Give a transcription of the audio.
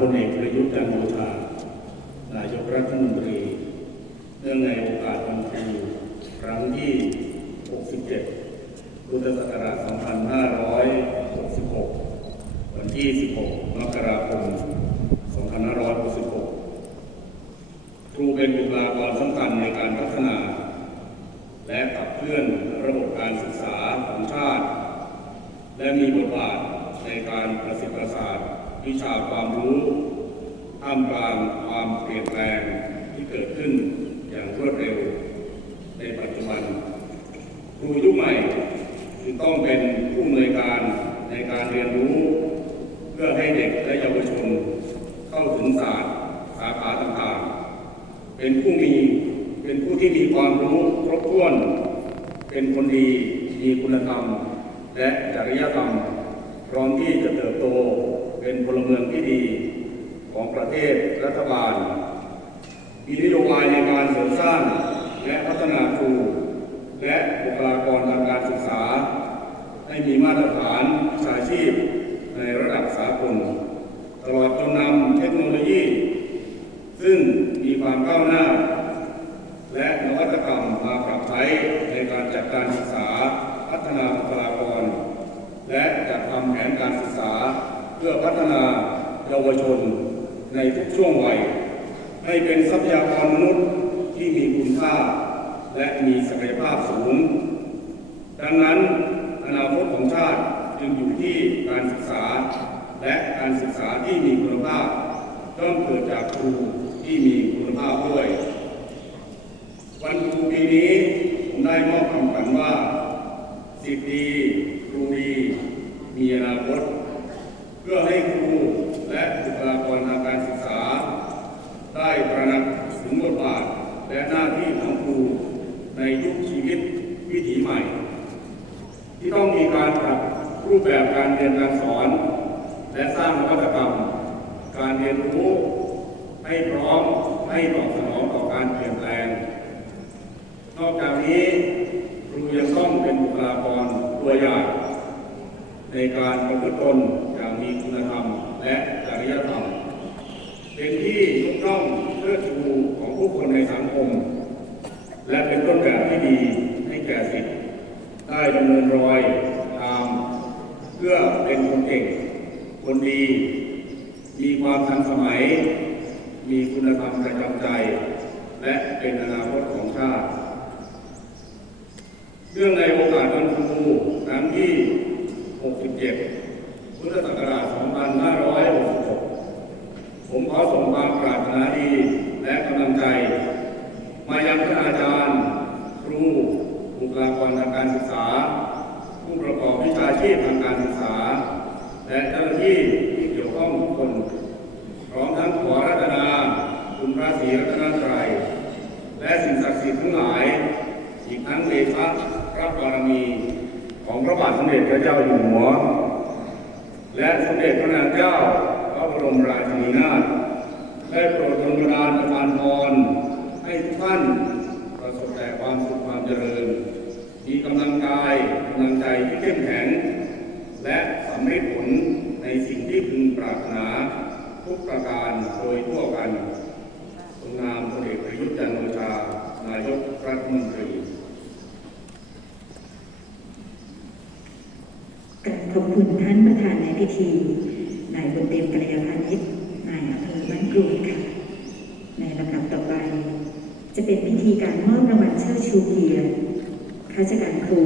พลเอกประยุทธ์จันทร์โอชานายกรัฐมนตรี เนื่องในโอกาสวันครูครั้งที่ 67 พุทธศักราช 2566 วันที่ 16 มกราคม 2566 ครูเป็นบุคลากรสำคัญในการพัฒนา และขับเคลื่อนระบบการศึกษาของชาติ และมีบทบาทในการประสิทธิ์ประสาท วิชาความรู้ท่ามกลางความเปลี่ยนแปลงที่เกิดขึ้นอย่างรวดเร็ว ในปัจจุบัน ครูยุคใหม่จึงต้องเป็นผู้อำนวยการในการเรียนรู้ เพื่อให้เด็กและเยาวชน เข้าถึงศาสตร์สาขาต่างๆ เป็นผู้มีเป็นผู้ที่มีความรู้ครบถ้วน เป็นคนดีมีคุณธรรม และจริยธรรม พร้อมที่จะเติบโต เป็นพลเมืองที่ดีของประเทศรัฐบาล มีนโยบายในการเสริมสร้างและพัฒนาครูและบุคลากรทางการศึกษา ให้มีมาตรฐานวิชาชีพในระดับสากลตลอดจนนำเทคโนโลยี ซึ่งมีความก้าวหน้า และนวัตกรรมมาปรับใช้ในการจัดการศึกษา พัฒนาบุคลากร และจัดทำแผนการศึกษา เพื่อพัฒนาเยาวชนในทุกช่วงวัย ให้เป็นทรัพยากรมนุษย์ที่มีคุณค่า และมีศักยภาพสูง ดังนั้นอนาคตของชาติจึงอยู่ที่การศึกษา และการศึกษาที่มีคุณภาพต้องเกิดจากครูที่มีคุณภาพด้วย วันครูปีนี้ผมได้มอบคำขวัญว่าสิทธิดีครูดี มีอนาคต พื่อให้ครูและบุคลากรทางการศึกษา ได้ตระหนักถึงบทบาทและหน้าที่ของครูในยุคชีวิตวิถีใหม่ ที่ต้องมีการปรับรูปแบบการเรียนการสอน และสร้างนวัตกรรม การเรียนรู้ให้พร้อมให้ตอบสนองต่อการเปลี่ยนแปลง นอกจากนี้ครูยังต้องเป็นบุคลากรตัวอย่าง ในการประพฤติตนอย่างมีคุณธรรมและจริยธรรม เป็นที่ยกย่องเชิดชูของผู้คนในสังคม และเป็นต้นแบบที่ดีให้แก่สิทธิ์ได้ดำเนินรอยตามเพื่อเป็นคนเก่ง คนดี มีความทันสมัย มีคุณธรรมประจำใจ และเป็นอนาคตของชาติ เรื่องในโอกาสวันครูครั้งที่ 67 พุทธศักราช 2566 ผมขอส่งความปรารถนาดีและกำลังใจ มายังคณาจารย์ ครูบุคลากรทางการศึกษา ผู้ประกอบวิชาชีพทางการศึกษา และเจ้าหน้าที่ที่เกี่ยวข้องทุกคน พร้อมทั้งขอรัตนาคุณพระศรีรัตนตรัยและสิ่งศักดิ์สิทธิ์ทั้งหลาย อีกทั้งเดชะพระบารมี ของพระบาทสมเด็จพระเจ้าอยู่หัว และสมเด็จพระนางเจ้าพระบรมราชินีนาถได้โปรดดลบันดาลประทานพรให้ทุกท่านประสบแต่ความสุขความเจริญ มีกำลังกายกำลังใจที่เข้มแข็ง และสำเร็จผลในสิ่งที่พึงปรารถนาทุกประการโดยทั่วกันทรงนามพลเอกประยุทธ์จันทร์โอชา นายกรัฐมนตรี กราบ ขอบคุณท่านประธานในพิธี นายบุญเต็มกัลยาพานิชนายอำเภอบ้านกรูดค่ะ ในลำดับต่อไป จะเป็นพิธีการมอบรางวัลเชิดชูเกียรติข้าราชการครู